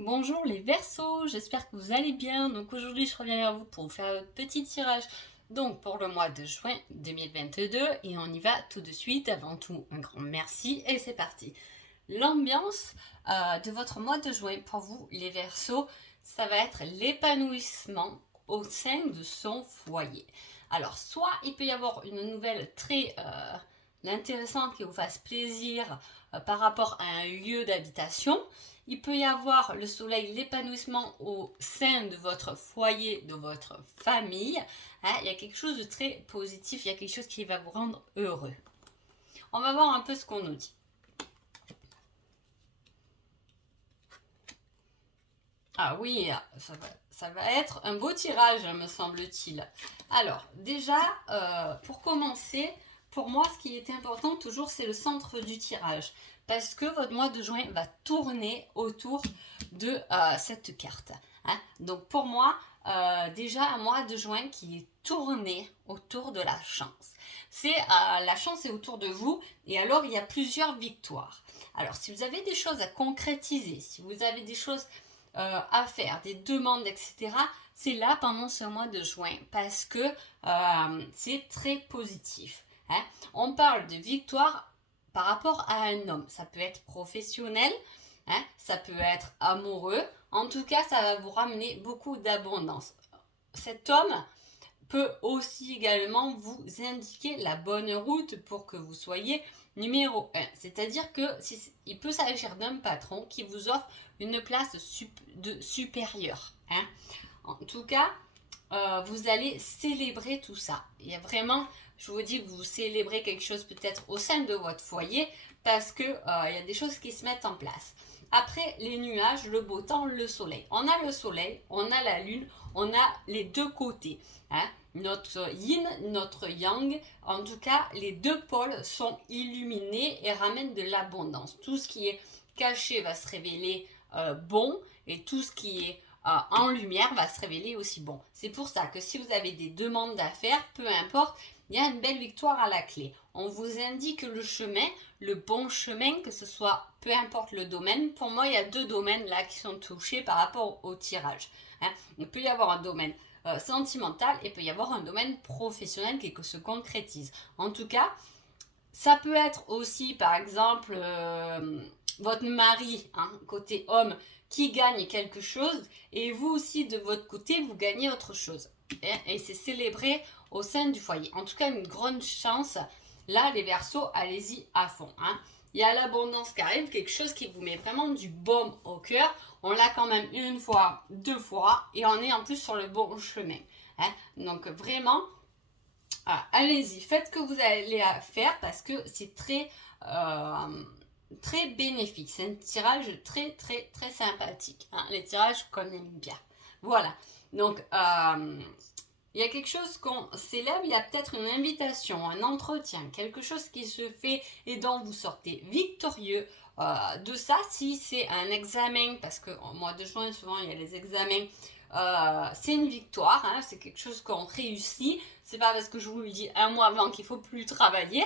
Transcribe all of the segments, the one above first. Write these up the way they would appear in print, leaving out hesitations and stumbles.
Bonjour les Verseaux, j'espère que vous allez bien. Donc aujourd'hui je reviens vers vous pour vous faire un petit tirage donc pour le mois de juin 2022 et on y va tout de suite. Avant tout un grand merci et c'est parti. L'ambiance de votre mois de juin pour vous les Verseaux, ça va être l'épanouissement au sein de son foyer. Alors soit il peut y avoir une nouvelle très intéressante qui vous fasse plaisir par rapport à un lieu d'habitation. Il peut y avoir le soleil, l'épanouissement au sein de votre foyer, de votre famille. Il y a quelque chose de très positif, il y a quelque chose qui va vous rendre heureux. On va voir un peu ce qu'on nous dit. Ah oui, ça va être un beau tirage, me semble-t-il. Alors, déjà, pour commencer, pour moi, ce qui est important toujours, c'est le centre du tirage. Parce que votre mois de juin va tourner autour de cette carte. Donc, pour moi, déjà, un mois de juin qui est tourné autour de la chance. La chance est autour de vous et alors il y a plusieurs victoires. Alors, si vous avez des choses à concrétiser, si vous avez des choses à faire, des demandes, etc., c'est là pendant ce mois de juin parce que c'est très positif. On parle de victoire par rapport à un homme. Ça peut être professionnel, ça peut être amoureux. En tout cas, ça va vous ramener beaucoup d'abondance. Cet homme peut aussi également vous indiquer la bonne route pour que vous soyez numéro 1. C'est-à-dire que il peut s'agir d'un patron qui vous offre une place supérieure. En tout cas, vous allez célébrer tout ça. Il y a vraiment, je vous dis, vous célébrez quelque chose peut-être au sein de votre foyer parce que il y a des choses qui se mettent en place. Après les nuages, le beau temps, le soleil. On a le soleil, on a la lune, on a les deux côtés. Notre yin, notre yang, en tout cas, les deux pôles sont illuminés et ramènent de l'abondance. Tout ce qui est caché va se révéler bon et tout ce qui est en lumière va se révéler aussi bon. C'est pour ça que si vous avez des demandes d'affaires, peu importe, il y a une belle victoire à la clé. On vous indique le chemin, le bon chemin, que ce soit peu importe le domaine. Pour moi, il y a deux domaines là qui sont touchés par rapport au tirage. Il peut y avoir un domaine sentimental et il peut y avoir un domaine professionnel qui se concrétise. En tout cas, ça peut être aussi, par exemple, votre mari, côté homme, qui gagne quelque chose et vous aussi, de votre côté, vous gagnez autre chose. Et c'est célébré au sein du foyer. En tout cas, une grande chance. Là, les Verseaux, allez-y à fond. Il y a l'abondance qui arrive, quelque chose qui vous met vraiment du baume au cœur. On l'a quand même une fois, deux fois, et on est en plus sur le bon chemin. Donc vraiment, allez-y, faites ce que vous allez faire parce que c'est très bénéfique. C'est un tirage très sympathique. Les tirages qu'on aime bien. Voilà. Donc, il y a quelque chose qu'on célèbre, il y a peut-être une invitation, un entretien, quelque chose qui se fait et dont vous sortez victorieux de ça. Si c'est un examen, parce qu'au mois de juin, souvent, il y a les examens, c'est une victoire, c'est quelque chose qu'on réussit. C'est pas parce que je vous le dis un mois avant qu'il faut plus travailler.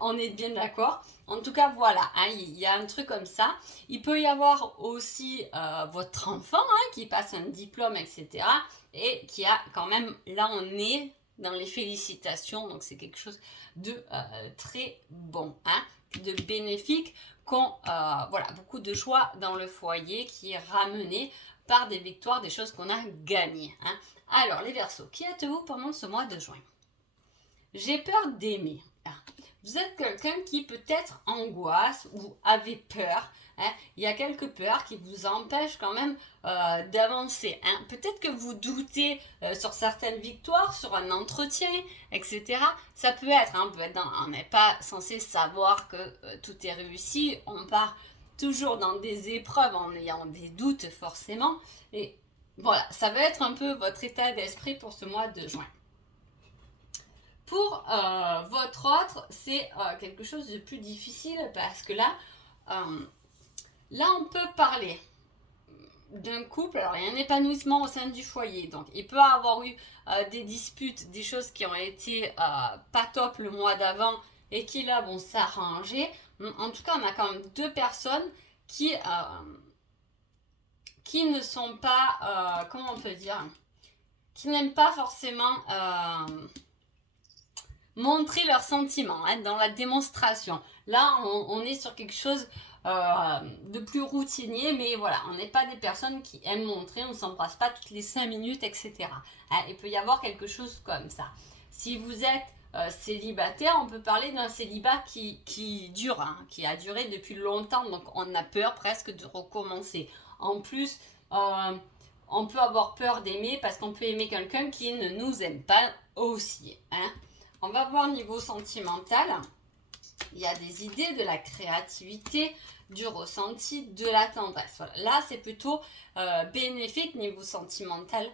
On est bien d'accord. En tout cas, voilà, il y a un truc comme ça. Il peut y avoir aussi votre enfant qui passe un diplôme, etc. Et qui a quand même, là on est dans les félicitations, donc c'est quelque chose de très bon, de bénéfique, voilà, beaucoup de joie dans le foyer qui est ramené par des victoires, des choses qu'on a gagnées. Alors les Verseaux, qui êtes-vous pendant ce mois de juin? J'ai peur d'aimer. Vous êtes quelqu'un qui peut-être angoisse ou avait peur. Il y a quelques peurs qui vous empêchent quand même d'avancer. Peut-être que vous doutez sur certaines victoires, sur un entretien, etc. Ça peut être, on n'est pas censé savoir que tout est réussi. On part toujours dans des épreuves en ayant des doutes forcément. Et voilà, ça va être un peu votre état d'esprit pour ce mois de juin. Pour votre autre, c'est quelque chose de plus difficile parce que là on peut parler d'un couple. Alors, il y a un épanouissement au sein du foyer. Donc, il peut avoir eu des disputes, des choses qui ont été pas top le mois d'avant et qui là vont s'arranger. En tout cas, on a quand même deux personnes qui qui ne sont pas, comment on peut dire, qui n'aiment pas forcément montrer leurs sentiments hein, dans la démonstration. Là, on est sur quelque chose de plus routinier, mais voilà, on n'est pas des personnes qui aiment montrer, on ne s'embrasse pas toutes les 5 minutes, etc. Hein, il peut y avoir quelque chose comme ça. Si vous êtes célibataire, on peut parler d'un célibat qui dure, hein, qui a duré depuis longtemps, donc on a peur presque de recommencer. En plus, on peut avoir peur d'aimer parce qu'on peut aimer quelqu'un qui ne nous aime pas aussi. Hein. On va voir niveau sentimental. Il y a des idées de la créativité, du ressenti, de la tendresse. Voilà. Là, c'est plutôt bénéfique niveau sentimental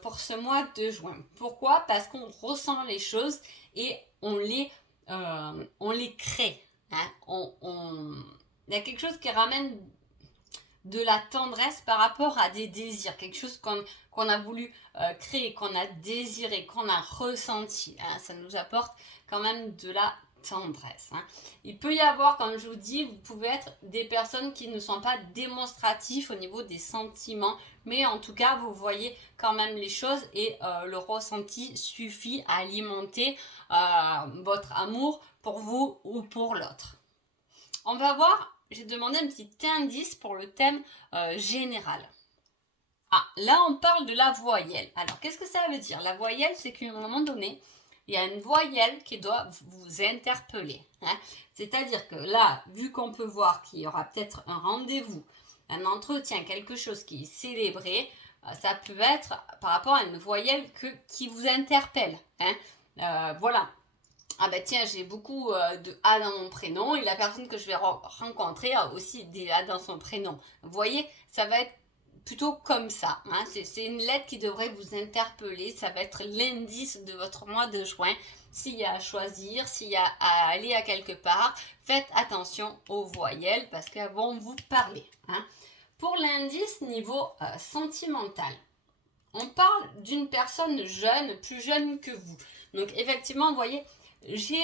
pour ce mois de juin. Pourquoi? Parce qu'on ressent les choses et on les crée. Hein. Il y a quelque chose qui ramène de la tendresse par rapport à des désirs, quelque chose qu'on a voulu créer, qu'on a désiré, qu'on a ressenti. Hein. Ça nous apporte quand même de la tendresse. Hein. Il peut y avoir, comme je vous dis, vous pouvez être des personnes qui ne sont pas démonstratifs au niveau des sentiments, mais en tout cas, vous voyez quand même les choses et le ressenti suffit à alimenter votre amour pour vous ou pour l'autre. On va voir, j'ai demandé un petit indice pour le thème général. Ah, là, on parle de la voyelle. Alors, qu'est-ce que ça veut dire? La voyelle, c'est qu'à un moment donné, il y a une voyelle qui doit vous interpeller. Hein. C'est-à-dire que là, vu qu'on peut voir qu'il y aura peut-être un rendez-vous, un entretien, quelque chose qui est célébré, ça peut être par rapport à une voyelle qui vous interpelle. Hein. Voilà. Ah ben tiens, j'ai beaucoup de A dans mon prénom et la personne que je vais rencontrer a aussi des A dans son prénom. Vous voyez, ça va être plutôt comme ça. Hein. C'est une lettre qui devrait vous interpeller. Ça va être l'indice de votre mois de juin. S'il y a à choisir, s'il y a à aller à quelque part, faites attention aux voyelles parce qu'elles vont vous parler. Hein. Pour l'indice niveau sentimental, on parle d'une personne jeune, plus jeune que vous. Donc effectivement, vous voyez, j'ai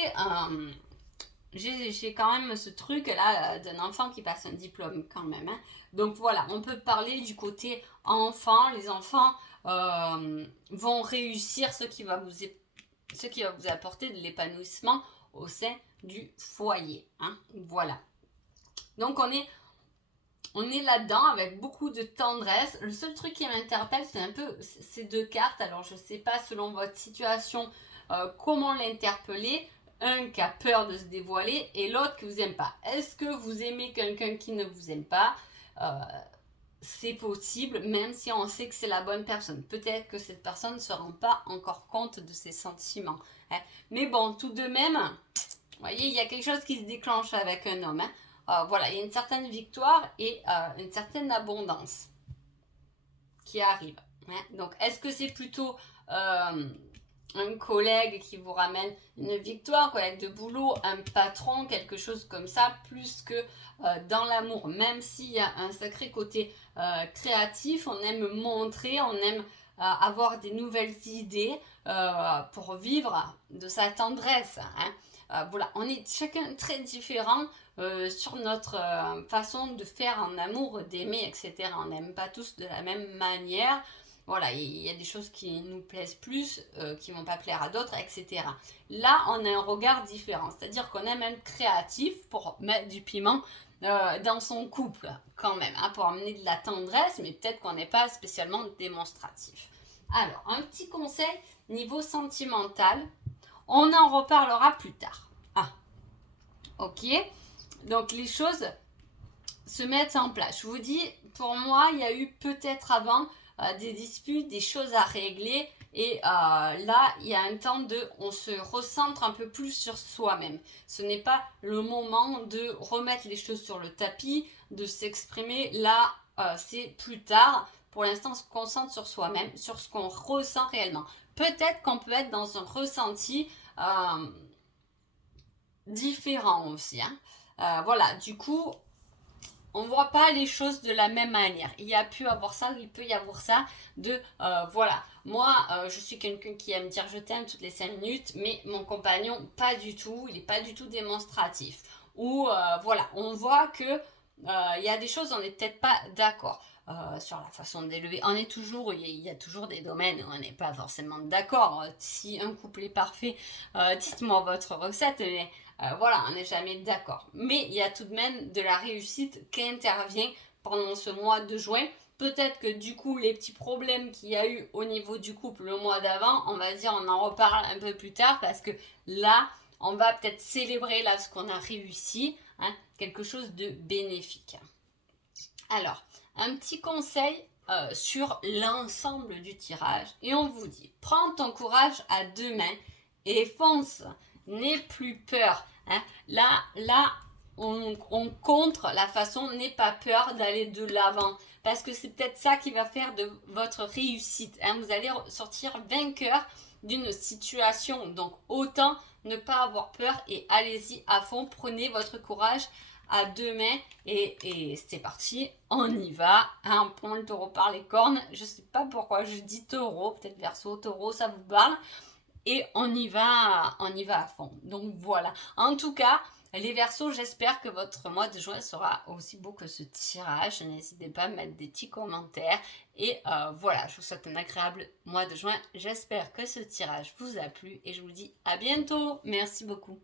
quand même ce truc là d'un enfant qui passe un diplôme quand même. Hein. Donc voilà, on peut parler du côté enfant. Les enfants vont réussir, ce qui va vous apporter de l'épanouissement au sein du foyer. Hein. Voilà. Donc on est là-dedans avec beaucoup de tendresse. Le seul truc qui m'interpelle, c'est un peu ces deux cartes. Alors je ne sais pas selon votre situation comment l'interpeller. Un qui a peur de se dévoiler et l'autre qui vous aime pas. Est-ce que vous aimez quelqu'un qui ne vous aime pas? C'est possible, même si on sait que c'est la bonne personne. Peut-être que cette personne ne se rend pas encore compte de ses sentiments. Hein. Mais bon, tout de même, vous voyez, il y a quelque chose qui se déclenche avec un homme. Hein. Voilà, il y a une certaine victoire et une certaine abondance qui arrive. Hein. Donc, est-ce que c'est plutôt un collègue qui vous ramène une victoire, un collègue de boulot, un patron, quelque chose comme ça, plus que dans l'amour. Même s'il y a un sacré côté créatif, on aime montrer, on aime avoir des nouvelles idées pour vivre de sa tendresse. Hein. Voilà, on est chacun très différent sur notre façon de faire en amour, d'aimer, etc. On n'aime pas tous de la même manière. Voilà, il y a des choses qui nous plaisent plus, qui ne vont pas plaire à d'autres, etc. Là, on a un regard différent. C'est-à-dire qu'on aime être créatif pour mettre du piment dans son couple, quand même, hein, pour amener de la tendresse, mais peut-être qu'on n'est pas spécialement démonstratif. Alors, un petit conseil niveau sentimental, on en reparlera plus tard. Ah, ok. Donc, les choses se mettent en place. Je vous dis, pour moi, il y a eu peut-être avant des disputes, des choses à régler et là il y a un temps on se recentre un peu plus sur soi-même. Ce n'est pas le moment de remettre les choses sur le tapis, de s'exprimer. Là c'est plus tard. Pour l'instant on se concentre sur soi-même, sur ce qu'on ressent réellement. Peut-être qu'on peut être dans un ressenti différent aussi. Hein. Voilà, du coup on ne voit pas les choses de la même manière. Il y a pu avoir ça, il peut y avoir ça, voilà, moi je suis quelqu'un qui aime dire je t'aime toutes les 5 minutes, mais mon compagnon pas du tout, il n'est pas du tout démonstratif. Ou voilà, on voit que il y a des choses, on n'est peut-être pas d'accord. Sur la façon d'élever, il y a toujours des domaines où on n'est pas forcément d'accord. Si un couple est parfait, dites-moi votre recette, mais voilà, on n'est jamais d'accord. Mais il y a tout de même de la réussite qui intervient pendant ce mois de juin. Peut-être que du coup, les petits problèmes qu'il y a eu au niveau du couple le mois d'avant, on va dire, on en reparle un peu plus tard parce que là, on va peut-être célébrer là ce qu'on a réussi, hein, quelque chose de bénéfique. Alors, un petit conseil sur l'ensemble du tirage. Et on vous dit, prends ton courage à deux mains et fonce. N'aie plus peur. Hein. Là, on contre la façon, n'aie pas peur d'aller de l'avant. Parce que c'est peut-être ça qui va faire de votre réussite. Hein. Vous allez sortir vainqueur d'une situation. Donc, autant ne pas avoir peur et allez-y à fond. Prenez votre courage à deux mains et c'est parti, on y va. Un point le taureau par les cornes, je sais pas pourquoi je dis taureau, peut-être verso, taureau, ça vous parle. Et on y va à fond. Donc voilà. En tout cas, les Verseaux, j'espère que votre mois de juin sera aussi beau que ce tirage. N'hésitez pas à mettre des petits commentaires. Et voilà, je vous souhaite un agréable mois de juin. J'espère que ce tirage vous a plu et je vous dis à bientôt. Merci beaucoup.